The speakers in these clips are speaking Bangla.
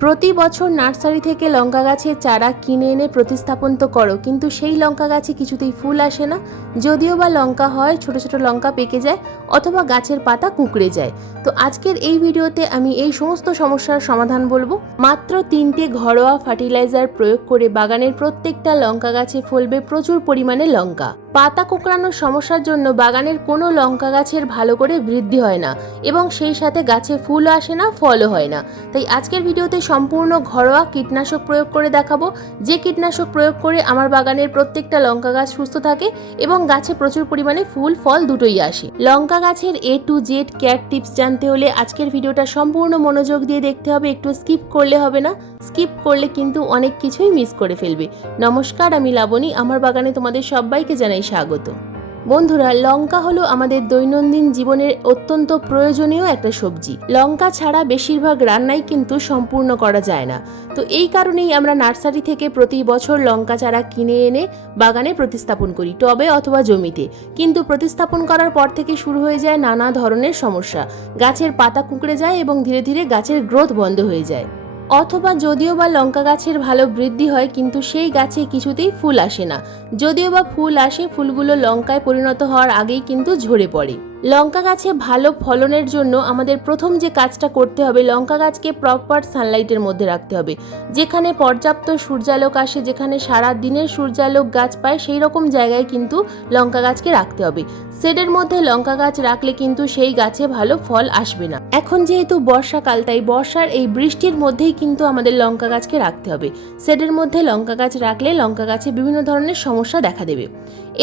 প্রতি বছর নার্সারি থেকে লঙ্কা গাছের চারা কিনে এনে প্রতিস্থাপন তো করো, কিন্তু সেই লঙ্কা গাছে কিছুতেই ফুল আসে না। যদিও বা লঙ্কা হয়, ছোট ছোট লঙ্কা পেকে যায় অথবা গাছের পাতা কুঁকড়ে যায়। তো আজকের এই ভিডিওতে আমি এই সমস্ত সমস্যার সমাধান বলবো। মাত্র 3টে ঘরোয়া ফার্টিলাইজার প্রয়োগ করে বাগানের প্রত্যেকটা লঙ্কা গাছে ফলবে প্রচুর পরিমাণে লঙ্কা। পাতা কোঁকড়ানোর সমস্যার জন্য বাগানের কোনো লঙ্কা গাছের ভালো করে বৃদ্ধি হয় না এবং সেই সাথে গাছে ফুল আসে না, ফলও হয় না। তাই আজকের ভিডিওতে সম্পূর্ণ ঘরোয়া কীটনাশক প্রয়োগ করে দেখাবো, যে কীটনাশক প্রয়োগ করে আমার বাগানের প্রত্যেকটা লঙ্কা গাছ সুস্থ থাকে এবং গাছে প্রচুর পরিমাণে ফুল ফল দুটোই আসে। লঙ্কা গাছের A to Z care tips জানতে হলে আজকের ভিডিওটা সম্পূর্ণ মনোযোগ দিয়ে দেখতে হবে, একটু স্কিপ করলে হবে না। স্কিপ করলে কিন্তু অনেক কিছুই মিস করে ফেলবে। নমস্কার, আমি লাবণী, আমার বাগানে তোমাদের সবাইকে জানাই স্বাগত। বন্ধুরা, লঙ্কা হলো আমাদের দৈনন্দিন জীবনের অত্যন্ত প্রয়োজনীয় একটা সবজি। লঙ্কা ছাড়া বেশিরভাগ রান্নাই কিন্তু সম্পূর্ণ করা যায় না। তো এই কারণেই আমরা নার্সারি থেকে প্রতি বছর লঙ্কা চারা কিনে এনে বাগানে প্রতিস্থাপন করি, টবে অথবা জমিতে। কিন্তু প্রতিস্থাপন করার পর থেকে শুরু হয়ে যায় নানা ধরনের সমস্যা। গাছের পাতা কুঁকড়ে যায় এবং ধীরে ধীরে গাছের গ্রোথ বন্ধ হয়ে যায়। অথবা যদিও বা লঙ্কা গাছের ভালো বৃদ্ধি হয়, কিন্তু সেই গাছে কিছুতেই ফুল আসে না। যদিও বা ফুল আসে, ফুলগুলো লঙ্কায় পরিণত হওয়ার আগেই কিন্তু ঝরে পড়ে। লঙ্কা গাছে ভালো ফলনের জন্য আমাদের প্রথম যে কাজটা করতে হবে, লঙ্কা গাছকে প্রপার সানলাইটের মধ্যে রাখতে হবে। যেখানে পর্যাপ্ত সূর্যালোক আসে, যেখানে সারা দিনের সূর্যালোক গাছ পায়, সেই রকম জায়গায় কিন্তু লঙ্কা গাছকে রাখতে হবে। শেডের মধ্যে লঙ্কা গাছ রাখলে কিন্তু সেই গাছে ভালো ফল আসবে না। এখন যেহেতু বর্ষাকাল, তাই বর্ষার এই বৃষ্টির মধ্যেই কিন্তু আমাদের লঙ্কা গাছকে রাখতে হবে। শেডের মধ্যে লঙ্কা গাছ রাখলে লঙ্কা গাছে বিভিন্ন ধরনের সমস্যা দেখা দেবে।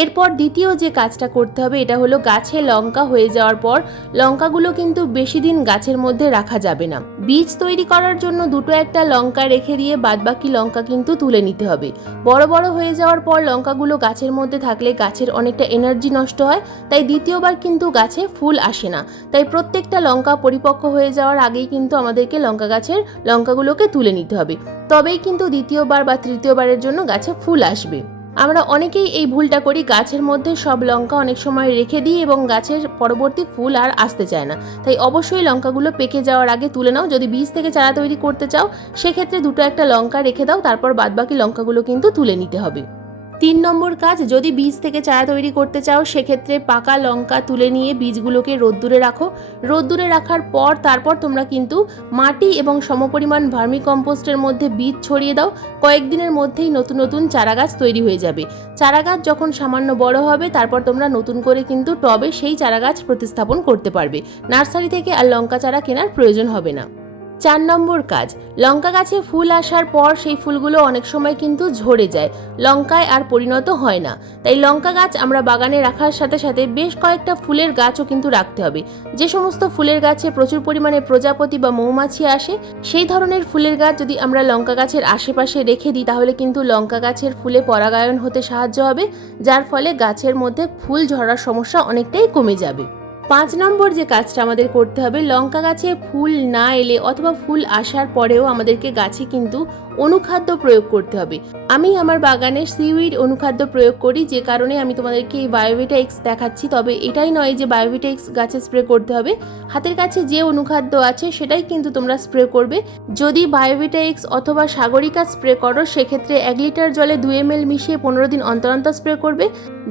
এরপর দ্বিতীয় যে কাজটা করতে হবে, এটা হলো গাছে লঙ্কা হয়ে যাওয়ার পর লঙ্কাগুলো কিন্তু বেশি দিন গাছের মধ্যে রাখা যাবে না। বীজ তৈরি করার জন্য দুটো একটা লঙ্কা রেখে দিয়ে বাদবাকি লঙ্কা কিন্তু তুলে নিতে হবে। বড় বড় হয়ে যাওয়ার পর লঙ্কাগুলো গাছের মধ্যে থাকলে গাছের অনেকটা এনার্জি নষ্ট হয়, তাই দ্বিতীয়বার কিন্তু গাছে ফুল আসে না। তাই প্রত্যেকটা লঙ্কা পরিপক্ক হয়ে যাওয়ার আগেই কিন্তু আমাদেরকে লঙ্কা গাছের লঙ্কাগুলোকে তুলে নিতে হবে, তবেই কিন্তু দ্বিতীয়বার বা তৃতীয়বারের জন্য গাছে ফুল আসবে। আমরা অনেকেই এই ভুলটা করি, গাছের মধ্যে সব লঙ্কা অনেক সময় রেখে দিই এবং গাছের পরবর্তী ফুল আর আসতে চায় না। তাই অবশ্যই লঙ্কাগুলো পেকে যাওয়ার আগে তুলে নাও। যদি বীজ থেকে চারা তৈরি করতে চাও, সেক্ষেত্রে দুটো একটা লঙ্কা রেখে দাও, তারপর বাদবাকি লঙ্কাগুলো কিন্তু তুলে নিতে হবে। 3 নম্বর কাজ, যদি বীজ থেকে চারা তৈরি করতে চাও, সেক্ষেত্রে পাকা লঙ্কা তুলে নিয়ে বীজগুলোকে রোদ্দুরে রাখো। রোদ্দুরে রাখার পর তারপর তোমরা কিন্তু মাটি এবং সমপরিমাণ ভার্মি কম্পোস্টের মধ্যে বীজ ছড়িয়ে দাও। কয়েকদিনের মধ্যেই নতুন নতুন চারা গাছ তৈরি হয়ে যাবে। চারা গাছ যখন সামান্য বড় হবে, তারপর তোমরা নতুন করে কিন্তু টবে সেই চারা গাছ প্রতিস্থাপন করতে পারবে। নার্সারি থেকে আর লঙ্কা চারা কেনার প্রয়োজন হবে না। 4 নম্বর কাজ, লঙ্কা গাছে ফুল আসার পর সেই ফুলগুলো অনেক সময় কিন্তু ঝরে যায়, লঙ্কায় আর পরিণত হয় না। তাই লঙ্কা গাছ আমরা বাগানে রাখার সাথে সাথে বেশ কয়েকটা ফুলের গাছও কিন্তু রাখতে হবে। যে সমস্ত ফুলের গাছে প্রচুর পরিমাণে প্রজাপতি বা মৌমাছি আসে, সেই ধরনের ফুলের গাছ যদি আমরা লঙ্কা গাছের আশেপাশে রেখে দিই, তাহলে কিন্তু লঙ্কা গাছের ফুলে পরাগায়ন হতে সাহায্য হবে, যার ফলে গাছের মধ্যে ফুল ঝরার সমস্যা অনেকটাই কমে যাবে। 5 নম্বর যে কাজটা আমাদের করতে হবে, লঙ্কা গাছে ফুল না এলে অথবা ফুল আসার পরেও আমাদেরকে গাছে কিন্তু অনুখাদ্য প্রয়োগ করতে হবে। আমি আমার বাগানে সিউইড অনুখাদ্য প্রয়োগ করি, যে কারণে আমি তোমাদেরকে এই বায়োভিটা এক্স দেখাচ্ছি। তবে এটাই নয় যে বায়োভিটা এক্স গাছে স্প্রে করতে হবে, হাতের কাছে যে অনুখাদ্য আছে সেটাই কিন্তু তোমরা স্প্রে করবে। যদি বায়োভিটা এক্স অথবা সাগরিকা স্প্রে করো, সেক্ষেত্রে 1 লিটার জলে 2 ml মিশিয়ে 15 দিন অন্তর অন্তর স্প্রে করবে।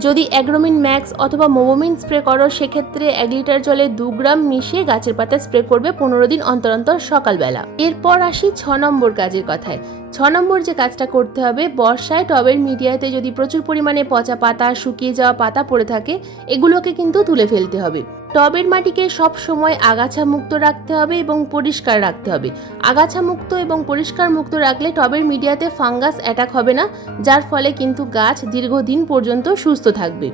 যদি অ্যাগ্রোমিন ম্যাক্স অথবা মোবোমিন স্প্রে করো, সেক্ষেত্রে 1 লিটার জলে 2 গ্রাম মিশিয়ে গাছের পাতা স্প্রে করবে 15 দিন অন্তর অন্তর সকালবেলা। এরপর আসি 6 নম্বর কাজের কথায়। 6 নম্বর যে কাজটা করতে হবে, বর্ষায় টবের মিডিয়াতে যদি প্রচুর পরিমাণে পচা পাতা, শুকিয়ে যাওয়া পাতা পড়ে থাকে, এগুলোকে কিন্তু তুলে ফেলতে হবে। টবের মাটিকে সব সময় আগাছা মুক্ত রাখতে হবে এবং পরিষ্কার রাখতে হবে। আগাছা মুক্ত এবং পরিষ্কার মুক্ত রাখলে টবের মিডিয়াতে ফাঙ্গাস অ্যাটাক হবে না, যার ফলে কিন্তু গাছ দীর্ঘদিন পর্যন্ত সুস্থ থাকবে।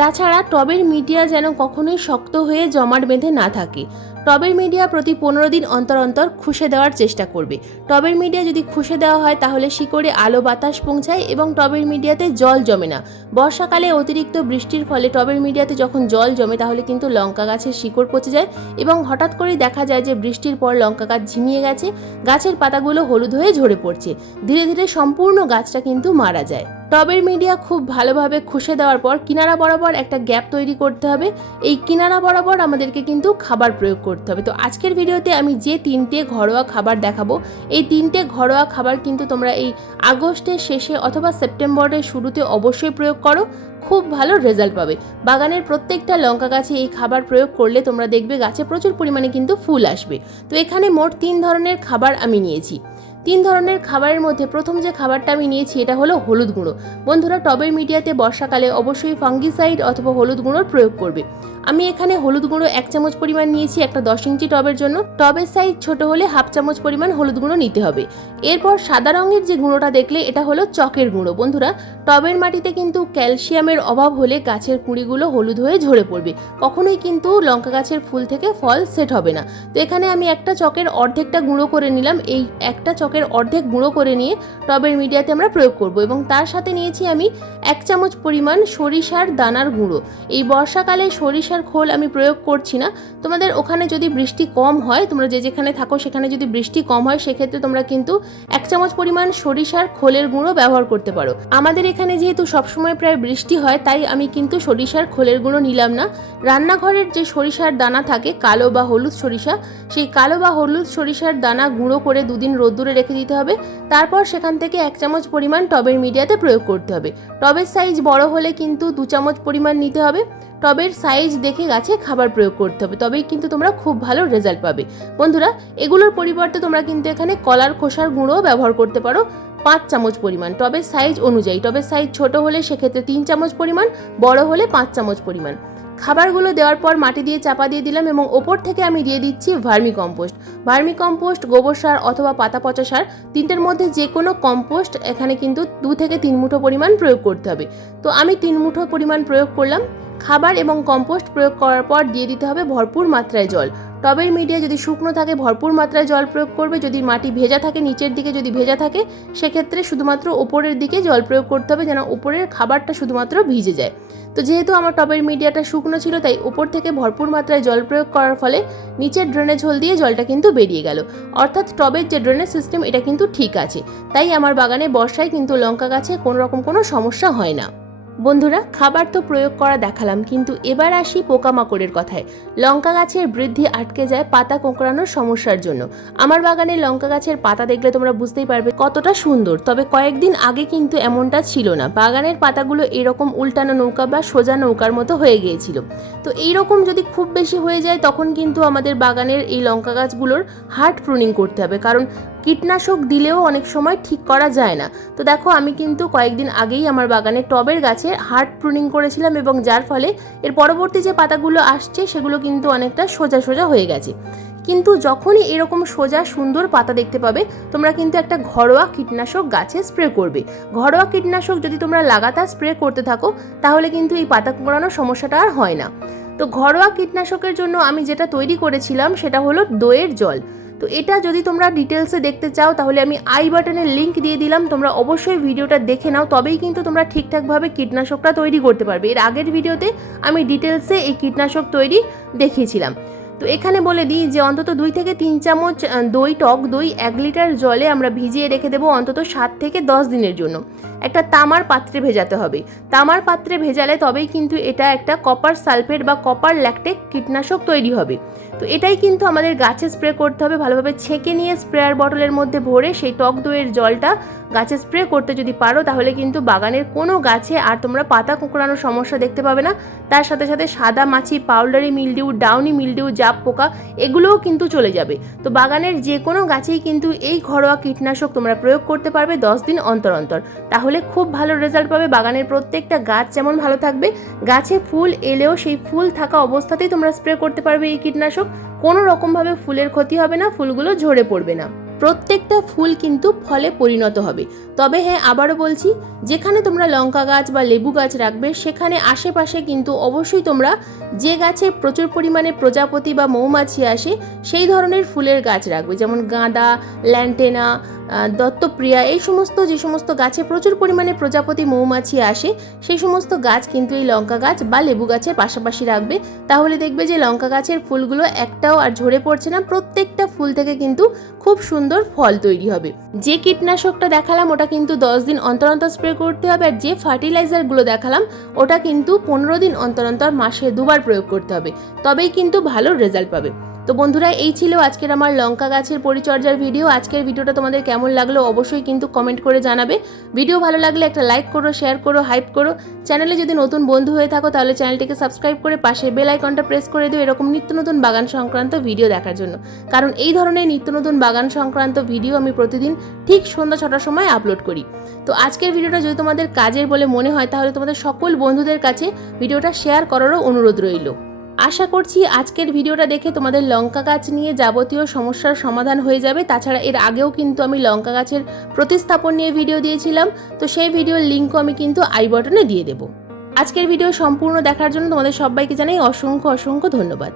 তাছাড়া টবের মিডিয়া যেন কখনোই শক্ত হয়ে জমাট বেঁধে না থাকে। টবের মিডিয়া প্রতি 15 দিন অন্তর অন্তর খুশে দেওয়ার চেষ্টা করবে। টবের মিডিয়া যদি খুশে দেওয়া হয়, তাহলে শিকড়ে আলো বাতাস পৌঁছায় এবং টবের মিডিয়াতে জল জমে না। বর্ষাকালে অতিরিক্ত বৃষ্টির ফলে টবের মিডিয়াতে যখন জল জমে, তাহলে কিন্তু লঙ্কা গাছের শিকড় পচে যায় এবং হঠাৎ করেই দেখা যায় যে বৃষ্টির পর লঙ্কা গাছ ঝিমিয়ে গেছে, গাছের পাতাগুলো হলুদ হয়ে ঝরে পড়ছে, ধীরে ধীরে সম্পূর্ণ গাছটা কিন্তু মারা যায়। টবের মিডিয়া খুব ভালোভাবে খুশে দেওয়ার পর কিনারা বরাবর একটা গ্যাপ তৈরি করতে হবে। এই কিনারা বরাবর আমাদেরকে কিন্তু খাবার প্রয়োগ করতে হবে। তো আজকের ভিডিওতে আমি যে 3টে ঘরোয়া খাবার দেখাবো, এই 3টে ঘরোয়া খাবার কিন্তু তোমরা এই আগস্টের শেষে অথবা সেপ্টেম্বরের শুরুতে অবশ্যই প্রয়োগ করো, খুব ভালো রেজাল্ট পাবে। বাগানের প্রত্যেকটা লঙ্কা গাছে এই খাবার প্রয়োগ করলে তোমরা দেখবে গাছে প্রচুর পরিমাণে কিন্তু ফুল আসবে। তো এখানে মোট 3 ধরনের খাবার আমি নিয়েছি। 3 ধরনের খাবারের মধ্যে প্রথম যে খাবারটা আমি নিয়েছি এটা হলো হলুদ গুঁড়ো। বন্ধুরা, টবের মিডিয়াতে বর্ষাকালে অবশ্যই ফাঙ্গিসাইড অথবা হলুদ গুঁড়োর প্রয়োগ করবে। আমি এখানে হলুদ গুঁড়ো 1 চামচ পরিমাণ নিয়েছি একটা 10 ইঞ্চি টবের জন্য। টবের সাইজ ছোট হলে হাফ চামচ পরিমাণ হলুদ গুঁড়ো নিতে হবে। এরপর সাদা রঙের যে গুঁড়োটা দেখলে এটা হলো চকের গুঁড়ো। বন্ধুরা, টবের মাটিতে কিন্তু ক্যালসিয়ামের অভাব হলে গাছের কুঁড়িগুলো হলুদ হয়ে ঝরে পড়বে, কখনোই কিন্তু লঙ্কা গাছের ফুল থেকে ফল সেট হবে না। তো এখানে আমি একটা চকের অর্ধেকটা গুঁড়ো করে নিলাম। এই একটা চকের অর্ধেক গুঁড়ো করে নিয়ে টবের মিডিয়াতে আমরা প্রয়োগ করব এবং তার সাথে নিয়েছি আমি 1 চামচ পরিমাণ সরিষার দানার গুঁড়ো। এই বর্ষাকালে সরিষার খোল আমি প্রয়োগ করছি না। তোমাদের ওখানে যদি বৃষ্টি কম হয়, তোমরা যেখানে থাকো সেখানে যদি বৃষ্টি কম হয়, সেক্ষেত্রে তোমরা কিন্তু 1 চামচ পরিমাণ সরিষার খোলের গুঁড়ো ব্যবহার করতে পারো। আমাদের এখানে যেহেতু সবসময় প্রায় বৃষ্টি হয়, তাই আমি কিন্তু সরিষার খোলের গুঁড়ো নিলাম না। রান্নাঘরের যে সরিষার দানা থাকে কালো বা হলুদ সরিষা, সেই কালো বা হলুদ সরিষার দানা গুঁড়ো করে 2 দিন রোদ্দুরে রেখে দিতে হবে। তারপর সেখান থেকে 1 চামচ পরিমাণ টবের মিডিয়াতে প্রয়োগ করতে হবে। টবের সাইজ বড় হলে কিন্তু 2 চামচ পরিমাণ নিতে হবে। টবের সাইজ দেখে গাছে খাবার প্রয়োগ করতে হবে, তবেই কিন্তু তোমরা খুব ভালো রেজাল্ট পাবে। বন্ধুরা, এগুলোর পরিবর্তে তোমরা কিন্তু এখানে কলার খোসার গুঁড়ো ব্যবহার করতে পারো 5 চামচ পরিমাণ, টবের সাইজ অনুযায়ী। টবের সাইজ ছোট হলে সেক্ষেত্রে 3 চামচ পরিমাণ, বড় হলে 5 চামচ পরিমাণ। খাবারগুলো দেওয়ার পর মাটি দিয়ে চাপা দিয়ে দিলাম এবং ওপর থেকে আমি দিয়ে দিচ্ছি ভার্মি কম্পোস্ট। ভার্মি কম্পোস্ট, গোবর সার অথবা পাতা পচা সার, 3টের মধ্যে যে কোনো কম্পোস্ট এখানে কিন্তু 2 থেকে 3 মুঠো পরিমাণ প্রয়োগ করতে হবে। তো আমি 3 মুঠো পরিমাণ প্রয়োগ করলাম। খাবার এবং কম্পোস্ট প্রয়োগ করার পর দিয়ে দিতে হবে ভরপুর মাত্রায় জল। টবের মিডিয়া যদি শুকনো থাকে ভরপুর মাত্রায় জল প্রয়োগ করবে, যদি মাটি ভেজা থাকে, নিচের দিকে যদি ভেজা থাকে, সেক্ষেত্রে শুধুমাত্র ওপরের দিকে জল প্রয়োগ করতে হবে, যেন ওপরের খাবারটা শুধুমাত্র ভিজে যায়। তো যেহেতু আমার টবের মিডিয়াটা শুকনো ছিল, তাই উপর থেকে ভরপুর মাত্রায় জল প্রয়োগ করার ফলে নিচের ড্রেনেজ হোল দিয়ে জলটা কিন্তু বেরিয়ে গেল। অর্থাৎ টবের যে ড্রেনেজ সিস্টেম এটা কিন্তু ঠিক আছে, তাই আমার বাগানে বর্ষায় কিন্তু লঙ্কা গাছে কোনো সমস্যা হয় না। বন্ধুরা, খাবার তো প্রয়োগ করা দেখালাম, কিন্তু এবার আসি পোকামাকড়ের কথায়। লঙ্কা গাছের বৃদ্ধি আটকে যায় পাতা কোঁকড়ানোর সমস্যার জন্য। আমার বাগানের লঙ্কা গাছের পাতা দেখলে তোমরা বুঝতেই পারবে কতটা সুন্দর, তবে কয়েকদিন আগে কিন্তু এমনটা ছিল না। বাগানের পাতাগুলো এরকম উল্টানো নৌকা বা সোজা নৌকার মতো হয়ে গিয়েছিল। তো এইরকম যদি খুব বেশি হয়ে যায়, তখন কিন্তু আমাদের বাগানের এই লঙ্কা গাছগুলোর হার্ড প্রুনিং করতে হবে, কারণ কীটনাশক দিলেও অনেক সময় ঠিক করা যায় না। তো দেখো, আমি কিন্তু কয়েকদিন আগেই আমার বাগানে টবের গাছে হার্ড প্রুনিং করেছিলাম এবং যার ফলে এর পরবর্তী যে পাতাগুলো আসছে সেগুলো কিন্তু অনেকটা সোজা সোজা হয়ে গেছে। কিন্তু যখনই এরকম সোজা সুন্দর পাতা দেখতে পাবে, তোমরা কিন্তু একটা ঘরোয়া কীটনাশক গাছে স্প্রে করবে। ঘরোয়া কীটনাশক যদি তোমরা লাগাতার স্প্রে করতে থাকো, তাহলে কিন্তু এই পাতা কোঁকড়ানোর সমস্যাটা আর হয় না। তো ঘরোয়া কীটনাশকের জন্য আমি যেটা তৈরি করেছিলাম সেটা হলো দইয়ের জল। তো এটা যদি তোমরা ডিটেলসে দেখতে চাও, তাহলে আমি আই বাটনের লিঙ্ক দিয়ে দিলাম, তোমরা অবশ্যই ভিডিওটা দেখে নাও, তবেই কিন্তু তোমরা ঠিকঠাকভাবে কীটনাশকটা তৈরি করতে পারবে। এর আগের ভিডিওতে আমি ডিটেলসে এই কীটনাশক তৈরি দেখিয়েছিলাম। তো এখানে বলে দিই যে অন্তত 2 থেকে 3 চামচ টক দই 1 লিটার জলে আমরা ভিজিয়ে রেখে দেবো অন্তত 7 থেকে 10 দিনের জন্য। একটা তামার পাত্রে ভেজাতে হবে। তামার পাত্রে ভেজালে তবেই কিন্তু এটা একটা কপার সালফেট বা কপার ল্যাকটেট কীটনাশক তৈরি হবে। তো এটাই কিন্তু আমাদের গাছে স্প্রে করতে হবে। ভালোভাবে ছেঁকে নিয়ে স্প্রেয়ার বটলের মধ্যে ভরে সেই টক দইয়ের জলটা গাছে স্প্রে করতে যদি পারো, তাহলে কিন্তু বাগানের কোনো গাছে আর তোমরা পাতা কোঁকড়ানোর সমস্যা দেখতে পাবে না। তার সাথে সাথে সাদা মাছি, পাউডারি মিলডিউ, ডাউনি মিলডিউ, জাপ পোকা, এগুলোও কিন্তু চলে যাবে। তো বাগানের যে কোনো গাছেই কিন্তু এই ঘরোয়া কীটনাশক তোমরা প্রয়োগ করতে পারবে 10 দিন অন্তর অন্তর, তাহলে খুব ভালো রেজাল্ট পাবে। বাগানের প্রত্যেকটা গাছ যেমন ভালো থাকবে, গাছে ফুল এলেও সেই ফুল থাকা অবস্থাতেই তোমরা স্প্রে করতে পারবে এই কীটনাশক। কোনো রকমভাবে ফুলের ক্ষতি হবে না, ফুলগুলো ঝরে পড়বে না, প্রত্যেকটা ফুল কিন্তু ফলে পরিণত হবে। তবে হ্যাঁ, আবারও বলছি, যেখানে তোমরা লঙ্কা গাছ বা লেবু গাছ রাখবে, সেখানে আশেপাশে কিন্তু অবশ্যই তোমরা যে গাছে প্রচুর পরিমাণে প্রজাপতি বা মৌমাছি আসে সেই ধরনের ফুলের গাছ রাখবে, যেমন গাঁদা, ল্যান্টেনা দত্তপ্রিয়া, এই সমস্ত যে সমস্ত গাছে প্রচুর পরিমাণে প্রজাপতি মৌমাছি আসে সেই সমস্ত গাছ কিন্তু এই লঙ্কা গাছ বা লেবু গাছের পাশাপাশি রাখবে। তাহলে দেখবে যে লঙ্কা গাছের ফুলগুলো একটাও আর ঝরে পড়ছে না, প্রত্যেকটা ফুল থেকে কিন্তু খুব সুন্দর ফল তৈরি হবে। যে কীটনাশকটা দেখালাম ওটা কিন্তু 10 দিন অন্তর অন্তর স্প্রে করতে হবে, আর যে ফার্টিলাইজারগুলো দেখালাম ওটা কিন্তু 15 দিন অন্তর অন্তর মাসে 2বার প্রয়োগ করতে হবে, তবেই কিন্তু ভালো রেজাল্ট পাবে। তো বন্ধুরা, এই ছিল আজকের আমার লঙ্কা গাছের পরিচর্যার ভিডিও। আজকের ভিডিওটা তোমাদের কেমন লাগলো অবশ্যই কিন্তু কমেন্ট করে জানাবে। ভিডিও ভালো লাগলে একটা লাইক করো, শেয়ার করো, হাইপ করো। চ্যানেলে যদি নতুন বন্ধু হয়ে থাকো তাহলে চ্যানেলটিকে সাবস্ক্রাইব করে পাশে বেল আইকনটা প্রেস করে দিও এরকম নিত্য নতুন বাগান সংক্রান্ত ভিডিও দেখার জন্য, কারণ এই ধরনের নিত্য নতুন বাগান সংক্রান্ত ভিডিও আমি প্রতিদিন ঠিক সন্ধ্যা 6টার সময় আপলোড করি। তো আজকের ভিডিওটা যদি তোমাদের কাজের বলে মনে হয় তাহলে তোমাদের সকল বন্ধুদের কাছে ভিডিওটা শেয়ার করারও অনুরোধ রইল। আশা করছি আজকের ভিডিওটা দেখে তোমাদের লঙ্কা গাছ নিয়ে যাবতীয় সমস্যার সমাধান হয়ে যাবে। তাছাড়া এর আগেও কিন্তু আমি লঙ্কা গাছের প্রতিস্থাপন নিয়ে ভিডিও দিয়েছিলাম, তো সেই ভিডিওর লিঙ্কও আমি কিন্তু আই বাটনে দিয়ে দেবো। আজকের ভিডিও সম্পূর্ণ দেখার জন্য তোমাদের সবাইকে জানাই অসংখ্য অসংখ্য ধন্যবাদ।